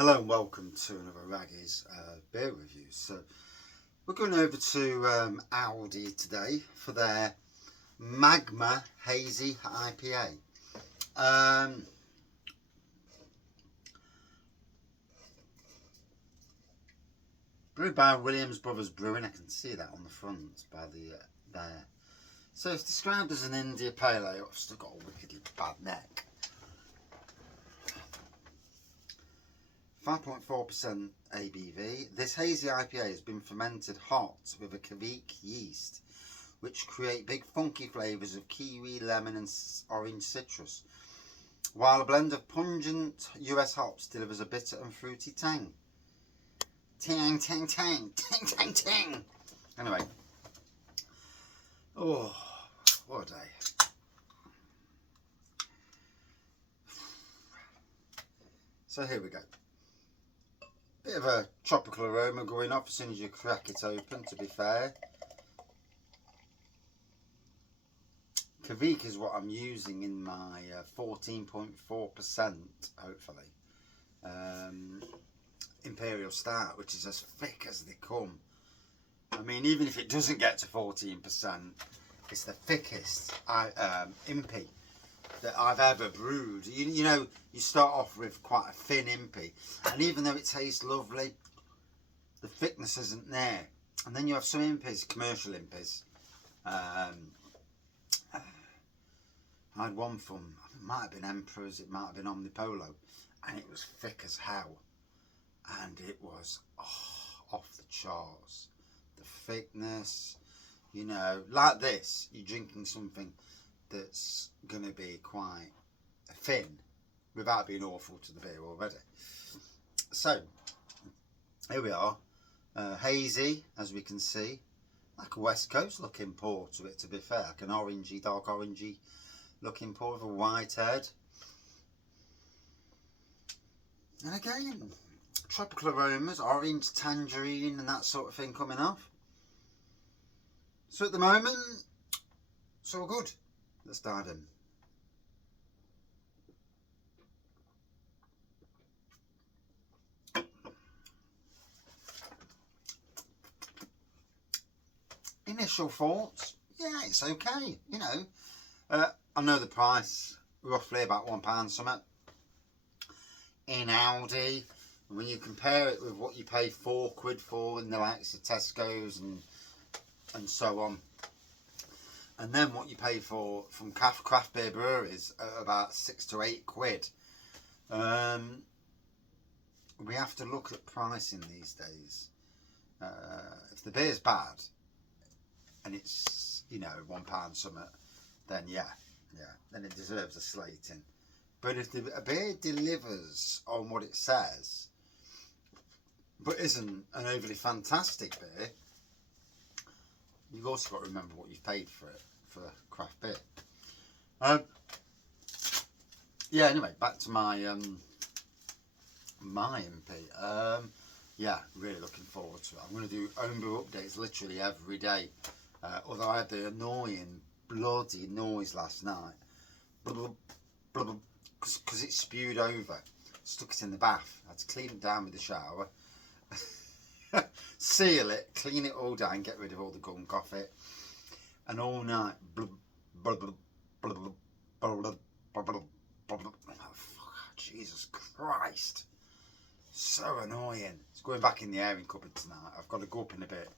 Hello and welcome to another Raggy's beer review. So we're going over to Aldi today for their Magma Hazy IPA. Brewed by Williams Bros Brewing. I can see that on the front by the there. So it's described as an India Pale Ale. I've still got a wickedly bad neck. 5.4% ABV. This hazy IPA has been fermented hot with a Kveik yeast, which create big funky flavours of kiwi, lemon and orange citrus, while a blend of pungent US hops delivers a bitter and fruity tang. Tang, tang, tang, tang, tang, tang. Anyway, oh, what a day. So here we go. Bit of a tropical aroma going off as soon as you crack it open, to be fair. Kveik is what I'm using in my 14.4%, hopefully. Imperial Stout, which is as thick as they come. I mean, even if it doesn't get to 14%, it's the thickest Impy that I've ever brewed. You know, you start off with quite a thin Impy, and even though it tastes lovely, the thickness isn't there. And then you have some Impys, commercial Impys. I had one from, it might have been Emperor's, it might have been Omnipolo, and it was thick as hell. And it was off the charts. The thickness, you know, like this, you're drinking something that's going to be quite thin without being awful to the beer already. So, here we are. Hazy, as we can see. Like a West Coast looking pour to it, to be fair. Like an orangey, dark orangey looking pour with a white head. And again, tropical aromas, orange, tangerine and that sort of thing coming off. So at the moment, it's all good. Let's dive in. Initial thoughts, yeah, it's okay, you know. I know the price, roughly about £1 something in Aldi. When you compare it with what you pay £4 for in the likes of Tesco's and so on, and then what you pay for from craft beer breweries at about £6 to £8. We have to look at pricing these days. If the beer's bad and it's, you know, £1 something, then yeah, then it deserves a slating. But if a beer delivers on what it says, but isn't an overly fantastic beer, you've also got to remember what you've paid for it, for craft beer. Yeah, anyway, back to my my MP. Yeah, really looking forward to it. I'm going to do homebrew updates literally every day. Although I had the annoying bloody noise last night, because it spewed over. Stuck it in the bath. I had to clean it down with the shower, seal it, clean it all down, get rid of all the gunk off it, and all night. Oh, Jesus Christ, so annoying. It's going back in the airing cupboard tonight. I've got to go up in a bit,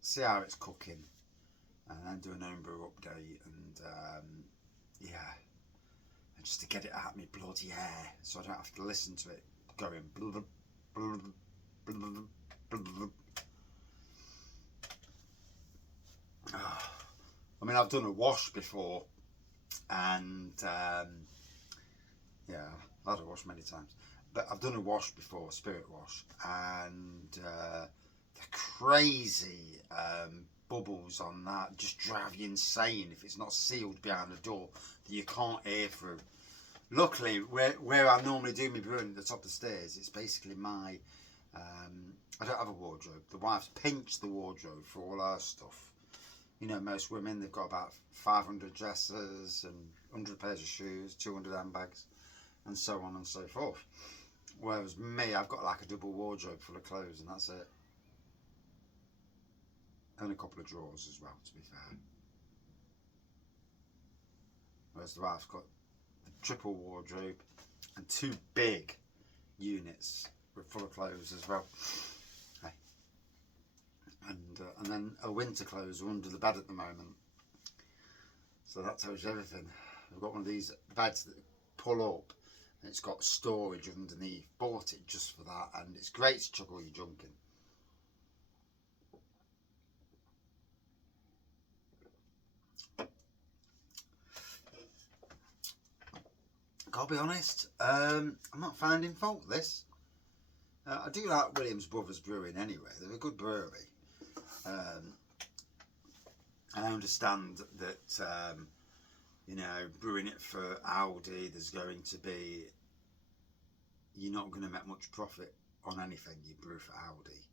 see how it's cooking, and then do an homebrew update, and yeah, and just to get it out of my bloody hair so I don't have to listen to it going blub, blub, blub, blub. I mean, I've done a wash before, and yeah, I've had a wash many times, but I've done a wash before, spirit wash, and the crazy bubbles on that just drive you insane if it's not sealed behind the door that you can't air through. Luckily, where I normally do my brewing at the top of the stairs, it's basically my I don't have a wardrobe. The wife's pinched the wardrobe for all her stuff. You know, most women, they've got about 500 dresses and 100 pairs of shoes, 200 handbags. and so on and so forth. Whereas me, I've got like a double wardrobe full of clothes, and that's it. And a couple of drawers as well, to be fair. Whereas the wife's got the triple wardrobe and 2 big units full of clothes as well. Hey. And then her winter clothes are under the bed at the moment. So that tells you everything. I've got one of these beds that pull up, and it's got storage underneath. Bought it just for that, and it's great to chuck all your junk in. Gotta be honest, I'm not finding fault with this. I do like Williams Bros Brewing anyway. They're a good brewery. I understand that you know, brewing it for Aldi, there's going to be, you're not going to make much profit on anything you brew for Aldi.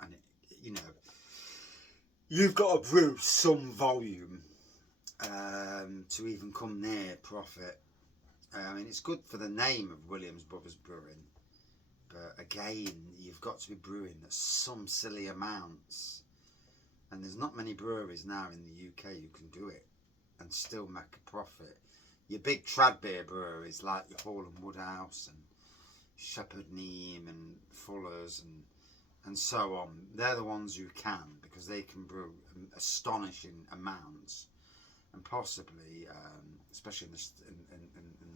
And it, you know, you've got to brew some volume to even come near profit. I mean, it's good for the name of Williams Bros Brewing, but again, you've got to be brewing at some silly amounts, and there's not many breweries now in the UK who can do it and still make a profit. Your big trad beer breweries like your Hall and Woodhouse and Shepherd Neame and Fuller's and so on, they're the ones who can, because they can brew astonishing amounts. And possibly, especially in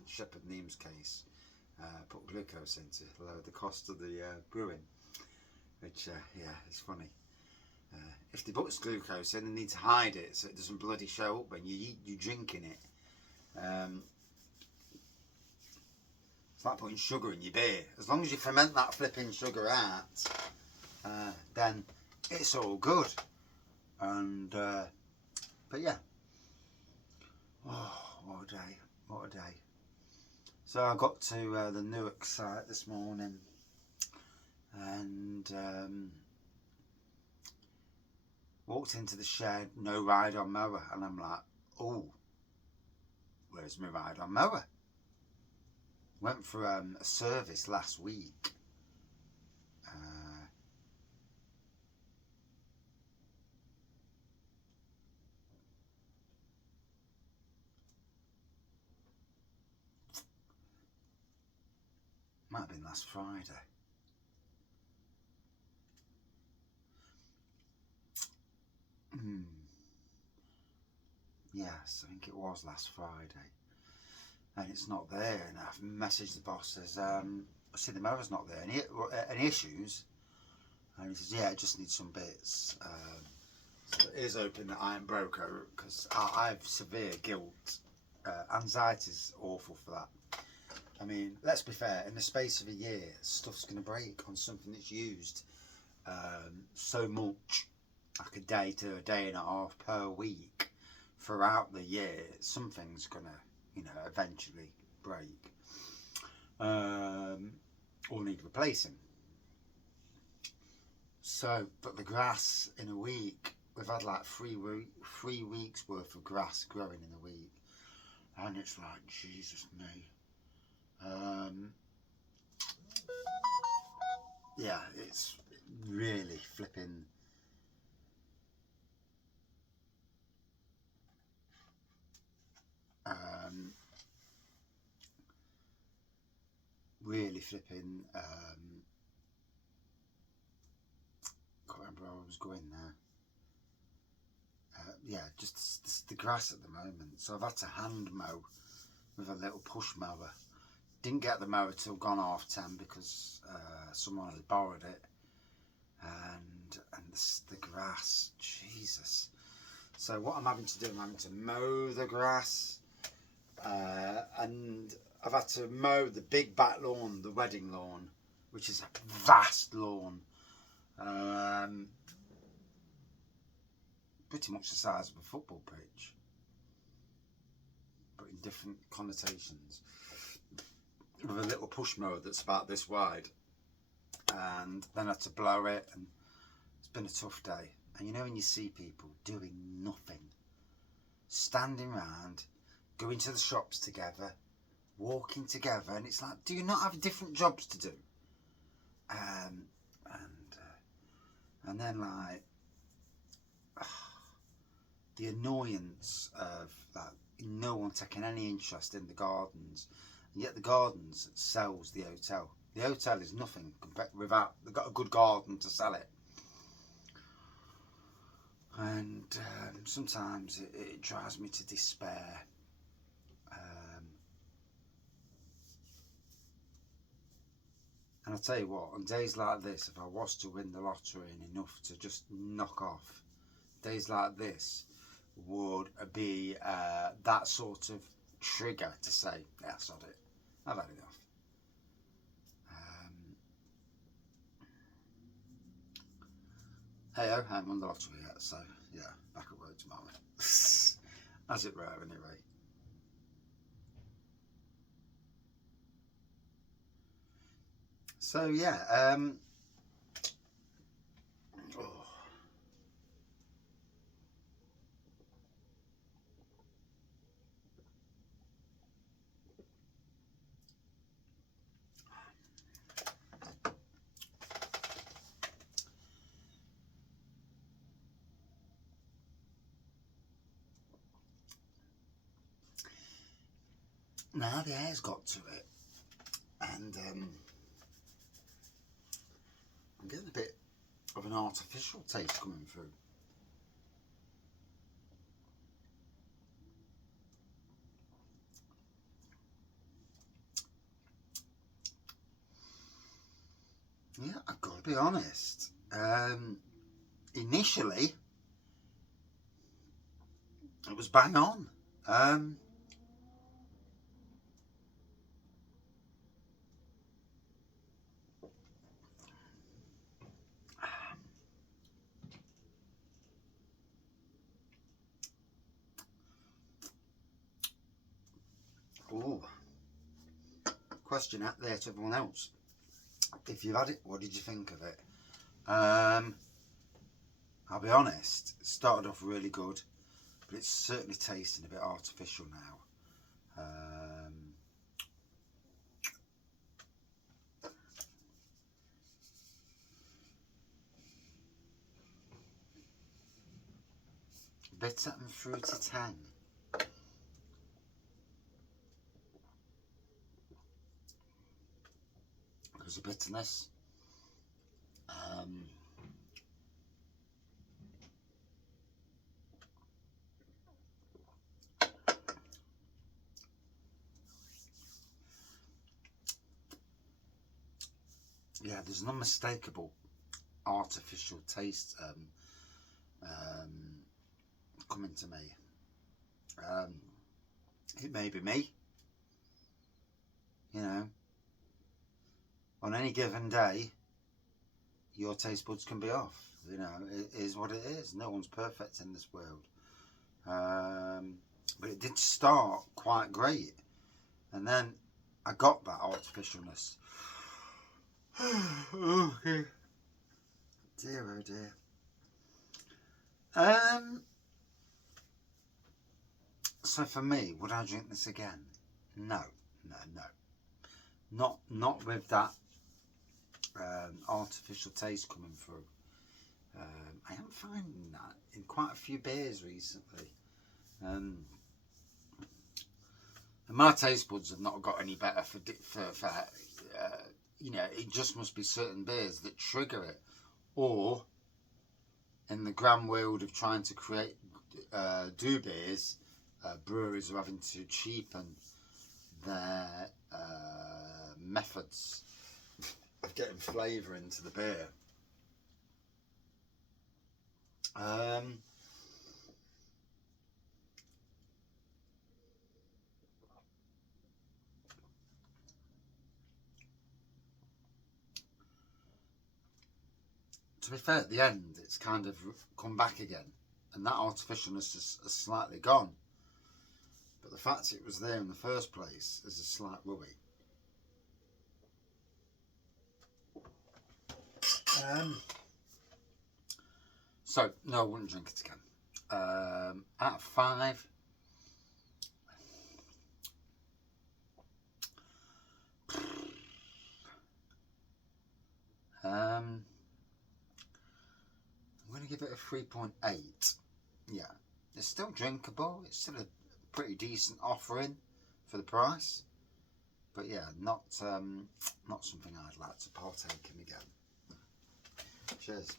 Shepherd Neame's case, put glucose in to lower the cost of the brewing, which, yeah, it's funny. If they put glucose in, they need to hide it so it doesn't bloody show up when you're drinking it. It's like putting sugar in your beer. As long as you ferment that flipping sugar out, then it's all good. And, but yeah. Oh, what a day, what a day. So I got to the Newark site this morning, and walked into the shed, no ride on mower, and I'm like, oh, where's my ride on mower? Went for a service last week. Might have been last Friday. Yes, I think it was last Friday. And it's not there, and I've messaged the boss, says, I see the mower's not there. Any issues? And he says, yeah, it just needs some bits. So it is hoping that I am broke, because I have severe guilt. Anxiety's awful for that. I mean, let's be fair, in the space of a year, stuff's going to break on something that's used so much, like a day to a day and a half per week throughout the year. Something's going to, you know, eventually break or need replacing. So, but the grass in a week, we've had like 3 weeks worth of grass growing in a week, and it's like, Jesus me. Yeah, it's really flipping can't remember where I was going there. Yeah, just the grass at the moment. So I've had to hand mow with a little push mower. Didn't get the mower till gone 10:30 because someone had borrowed it, and the grass, Jesus. So what I'm having to do, I'm having to mow the grass, and I've had to mow the big back lawn, the wedding lawn, which is a vast lawn, pretty much the size of a football pitch, but in different connotations, with a little push mower that's about this wide, and then I had to blow it, and it's been a tough day. And you know when you see people doing nothing, standing around, going to the shops together, walking together, and it's like, do you not have different jobs to do? And then like the annoyance of that, no one taking any interest in the gardens, and yet the gardens sells the hotel. The hotel is nothing without they've got a good garden to sell it. And sometimes it drives me to despair. And I'll tell you what, on days like this, if I was to win the lottery and enough to just knock off, days like this would be that sort of trigger to say, yeah, sod it, I've had enough. Hey, I haven't won the lottery yet, so yeah, back at work tomorrow. As it were, anyway. So yeah, now the air's got to it, and I'm getting a bit of an artificial taste coming through. Yeah, I've got to be honest. Initially, it was bang on. Oh, question out there to everyone else. If you've had it, what did you think of it? I'll be honest, it started off really good, but it's certainly tasting a bit artificial now. Bitter and fruity tang. There's a bitterness. Yeah, there's an unmistakable artificial taste coming to me. It may be me, you know. On any given day, your taste buds can be off. You know, it is what it is. No one's perfect in this world. But it did start quite great, and then I got that artificialness. Oh dear, oh dear. So for me, would I drink this again? No. Not with that artificial taste coming through. I am finding that in quite a few beers recently. And my taste buds have not got any better for you know, it just must be certain beers that trigger it, or in the grand world of trying to create do beers, breweries are having to cheapen their methods of getting flavour into the beer. To be fair, at the end, it's kind of come back again, and that artificialness is slightly gone. But the fact it was there in the first place is a slight worry. So, no, I wouldn't drink it again. Out of 5, I'm going to give it a 3.8. Yeah, it's still drinkable. It's still a pretty decent offering for the price. But yeah, not something I'd like to partake in again. Cheers.